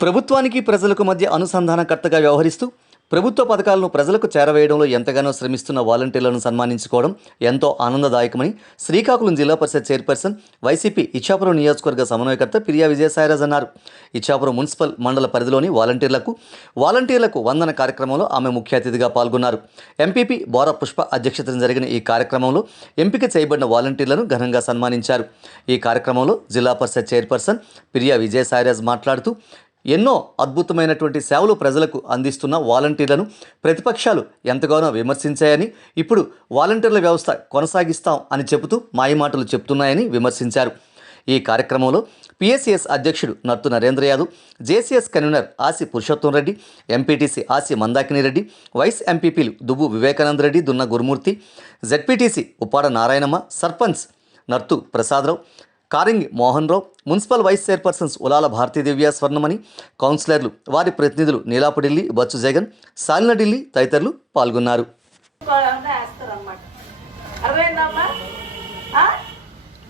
ప్రభుత్వానికి ప్రజలకు మధ్య అనుసంధానకర్తగా వ్యవహరిస్తూ ప్రభుత్వ పథకాలను ప్రజలకు చేరవేయడంలో ఎంతగానో శ్రమిస్తున్న వాలంటీర్లను సన్మానించుకోవడం ఎంతో ఆనందదాయకమని శ్రీకాకుళం జిల్లా పరిషత్ చైర్పర్సన్ వైసీపీ ఇచ్చాపురం నియోజకవర్గ సమన్వయకర్త పిరియా విజయసాయిరాజ్ అన్నారు. ఇచ్చాపురం మున్సిపల్ మండల పరిధిలోని వాలంటీర్లకు వాలంటీర్లకు వందన కార్యక్రమంలో ఆమె ముఖ్య అతిథిగా పాల్గొన్నారు. ఎంపీపీ బోర పుష్ప అధ్యక్షతన జరిగిన ఈ కార్యక్రమంలో ఎంపిక చేయబడిన వాలంటీర్లను ఘనంగా సన్మానించారు. ఈ కార్యక్రమంలో జిల్లా పరిషత్ చైర్పర్సన్ పిరియా విజయసాయిరాజ్ మాట్లాడుతూ ఎన్నో అద్భుతమైనటువంటి సేవలు ప్రజలకు అందిస్తున్న వాలంటీర్లను ప్రతిపక్షాలు ఎంతగానో విమర్శించాయని ఇప్పుడు వాలంటీర్ల వ్యవస్థ కొనసాగిస్తాం అని చెబుతూ మాయమాటలు చెప్తున్నాయని విమర్శించారు. ఈ కార్యక్రమంలో పిఎస్సిఎస్ అధ్యక్షుడు Nattu Narendra Yadav JCS convener Aasi Purushottam Reddy MPTC Aasi Mandakini Reddy vice ఎంపీపీలు Dubbu Vivekananda Reddy Dunna Gurumurthy ZPTC Uppada Narayanamma sarpanch Nartu Prasada Rao Karingi Mohan Rao municipal vice chairpersons Ulala Bharathi Divya Swarnamani కౌన్సిలర్లు వారి ప్రతినిధులు నీలాపడిల్లి బచ్చు జగన్ సాలిన ఢిల్లీ తదితరులు పాల్గొన్నారు.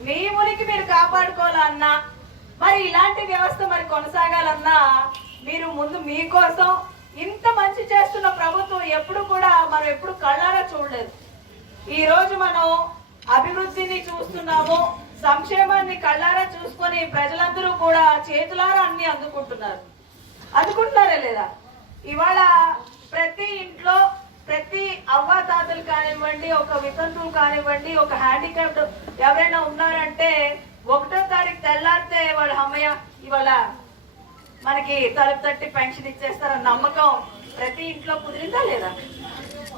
మీ ఉనికి మీరు కాపాడుకోవాలన్నా మరి ఇలాంటి వ్యవస్థ మరి కొనసాగాలన్నా మీరు ముందు మీకోసం ఇంత మంచి చేస్తున్న ప్రభుత్వం ఎప్పుడు కూడా మనం ఎప్పుడు కళ్ళారా చూడలేదు. ఈ రోజు మనం అభివృద్ధిని చూస్తున్నాము సంక్షేమాన్ని కళ్ళారా చూసుకొని ప్రజలందరూ కూడా చేతులారా అన్ని అందుకుంటున్నారు. అందుకుంటున్నారా లేదా? ఇవాళ ప్రతి ఇంట్లో ప్రతి అవ్వాతాతలు కానివ్వండి ఒక వితంతువు కానివ్వండి ఒక హ్యాండిక్యాప్డ్ ఎవరైనా ఉన్నారంటే ఒకటో తారీఖు తెల్లారితే వాళ్ళ అమ్మయ్య ఇవాళ మనకి తలుపు తట్టి పెన్షన్ ఇచ్చేస్తారన్న నమ్మకం ప్రతి ఇంట్లో కుదిరిందా లేదా?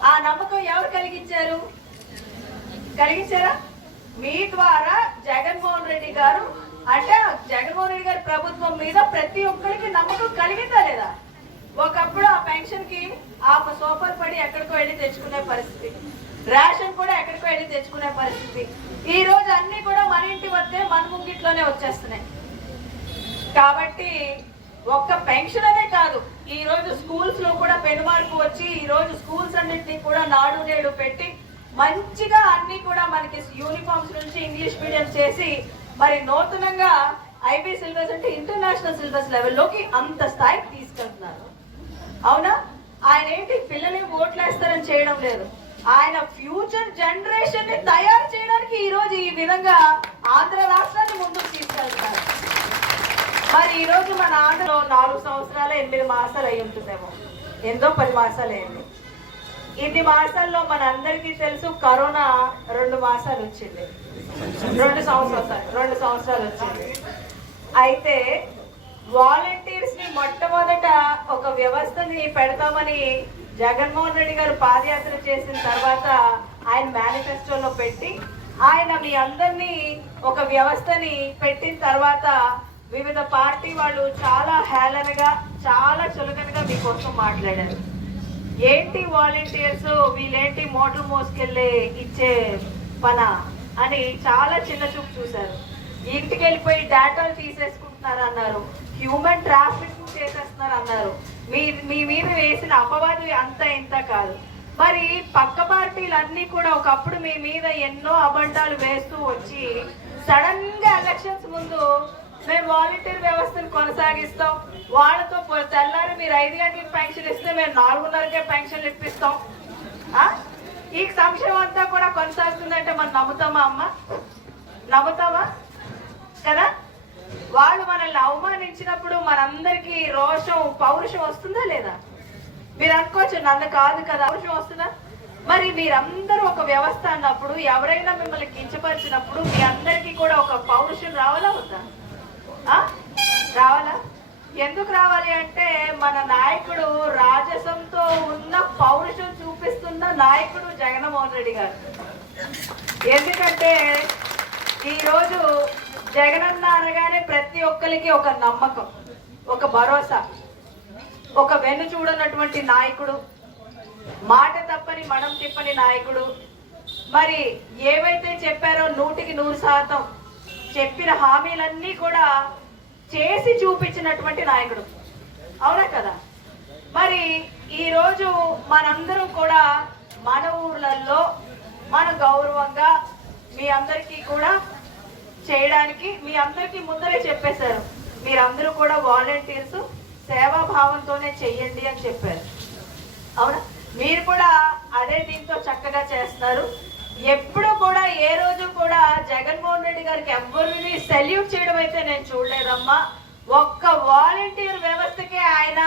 ఆ నమ్మకం ఎవరు కలిగించారు? కలిగించారా? మీ ద్వారా జగన్మోహన్ రెడ్డి గారు అంటే జగన్మోహన్ రెడ్డి గారి ప్రభుత్వం మీద ప్రతి ఒక్కరికి నమ్మకం కలిగిందా లేదా? ఒకప్పుడు ఆ పెన్షన్కి ఆ సోపర్ పడి ఎక్కడికో వెళ్ళి తెచ్చుకునే పరిస్థితి. రేషన్ కూడా ఎక్కడికో వెళ్ళి తెచ్చుకునే పరిస్థితి. ఈ రోజు అన్ని కూడా మన ఇంటి వద్దే మన ముంగిట్లోనే వచ్చేస్తున్నాయి. కాబట్టి ఒక్క పెన్షన్ అనే కాదు ఈ రోజు స్కూల్స్లో కూడా పెనుమార్పు వచ్చి ఈ రోజు స్కూల్స్ అన్నింటినీ కూడా నాడు నేడు పెట్టి మంచిగా అన్ని కూడా మనకి యూనిఫామ్స్ నుంచి ఇంగ్లీష్ మీడియం చేసి మరి నూతనంగా ఐబీ సిలబస్ అంటే ఇంటర్నేషనల్ సిలబస్ లెవెల్లోకి అంత స్థాయికి తీసుకెళ్తున్నారు. అవునా? ఆయన ఏంటి? పిల్లల్ని ఓట్లేస్తారని చేయడం లేదు. ఆయన ఫ్యూచర్ జనరేషన్ని తయారు చేయడానికి ఈ రోజు ఈ విధంగా ఆంధ్ర రాష్ట్రాన్ని ముందుకు తీసుకెళ్తున్నారు. మరి ఈ రోజు మన ఆంధ్రలో నాలుగు సంవత్సరాలు ఎనిమిది మాసాలు అయి ఉంటుందేమో. ఎంతో పది మాసాలు అయింది ఇన్ని మాసాల్లో మన అందరికీ తెలుసు కరోనా రెండు మాసాలు వచ్చింది. రెండు సంవత్సరాలు రెండు సంవత్సరాలు వచ్చింది. అయితే వాలంటీర్స్ని మొట్టమొదట ఒక వ్యవస్థని పెడతామని జగన్మోహన్ రెడ్డి గారు పాదయాత్ర చేసిన తర్వాత ఆయన మేనిఫెస్టోలో పెట్టి ఆయన మీ అందరినీ ఒక వ్యవస్థని పెట్టిన తర్వాత వివిధ పార్టీ వాళ్ళు చాలా హేళనగా చాలా చులకనగా మీకోసం మాట్లాడారు. ఏంటి వాలంటీర్స్ వీళ్ళేంటి మోటార్ మోసుకెళ్ళి ఇచ్చే పన అని చాలా చిన్న చూపు చూశారు. ఇంటికి వెళ్ళిపోయి డేటాలు తీసేసుకుంటున్నారు అన్నారు. హ్యూమన్ ట్రాఫిక్ చేసేస్తున్నారు అన్నారు. మీ మీ మీద వేసిన అపవాదు అంత ఇంత కాదు. మరి పక్క పార్టీలు అన్నీ కూడా ఒకప్పుడు మీ మీద ఎన్నో అబండాలు వేస్తూ వచ్చి సడన్గా ఎలక్షన్స్ ముందు మేము వాలంటీర్ వ్యవస్థను కొనసాగిస్తాం. వాళ్ళతో తెల్లారి మీరు ఐదు గంటలకు పెన్షన్ ఇస్తే మేము నాలుగున్నరకే పెన్షన్లు ఇప్పిస్తాం. ఆ? ఈ సంక్షేమం అంతా కూడా కొనసాగుతుందంటే మనం నమ్ముతామా అమ్మ? నమ్ముతామా కదా? వాళ్ళు మనల్ని అవమానించినప్పుడు మనందరికీ రోషం పౌరుషం వస్తుందా లేదా? మీరు అనుకోవచ్చు నన్ను కాదు కదా పౌరుషం వస్తుందా? మరి మీరందరూ ఒక వ్యవస్థ అన్నప్పుడు ఎవరైనా మిమ్మల్ని కించపరిచినప్పుడు మీ అందరికీ కూడా ఒక పౌరుషం రావాలి. రావాలా? ఎందుకు రావాలి అంటే మన నాయకుడు రాజసంతో ఉన్న పౌరుషం చూపిస్తున్న నాయకుడు జగన్మోహన్ రెడ్డి గారు. ఎందుకంటే ఈరోజు జగనన్న అనగానే ప్రతి ఒక్కరికి ఒక నమ్మకం ఒక భరోసా ఒక వెన్ను చూడనటువంటి నాయకుడు మాట తప్పని మనం తిప్పని నాయకుడు. మరి ఏవైతే చెప్పారో నూటికి నూరు శాతం చెప్పిన హామీలన్నీ కూడా చేసి చూపించినటువంటి నాయకుడు. అవునా కదా? మరి ఈరోజు మనందరం కూడా మన ఊర్లలో మన గౌరవంగా మీ అందరికీ కూడా చేయడానికి మీ అందరికీ ముందరే చెప్పేశారు. మీరందరూ కూడా వాలంటీర్స్ సేవా భావంతోనే చెయ్యండి అని చెప్పారు. అవునా? మీరు కూడా అదే దీంతో చక్కగా చేస్తున్నారు. ఎప్పుడు కూడా ఏ రోజు కూడా జగన్మోహన్ రెడ్డి గారికి ఎవరిని సెల్యూట్ చేయడం అయితే నేను చూడలేదమ్మా. ఒక్క వాలంటీర్ వ్యవస్థకే ఆయన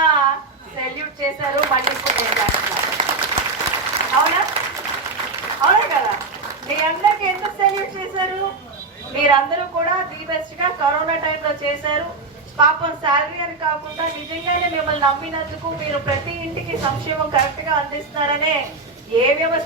సెల్యూట్ చేశారు మళ్ళీ ఇప్పుడు నేను అవునా? అవునా కదా? మీ అందరికి ఎంత సెల్యూట్ చేశారు? మీరందరూ కూడా ది బెస్ట్గా కరోనా టైంలో చేశారు. పాపం శాలరీ అని కాకుండా నిజంగానే మిమ్మల్ని నమ్మినందుకు మీరు ప్రతి ఇంటికి సంక్షేమం కరెక్ట్గా అందిస్తున్నారనే ఏ వ్యవస్థ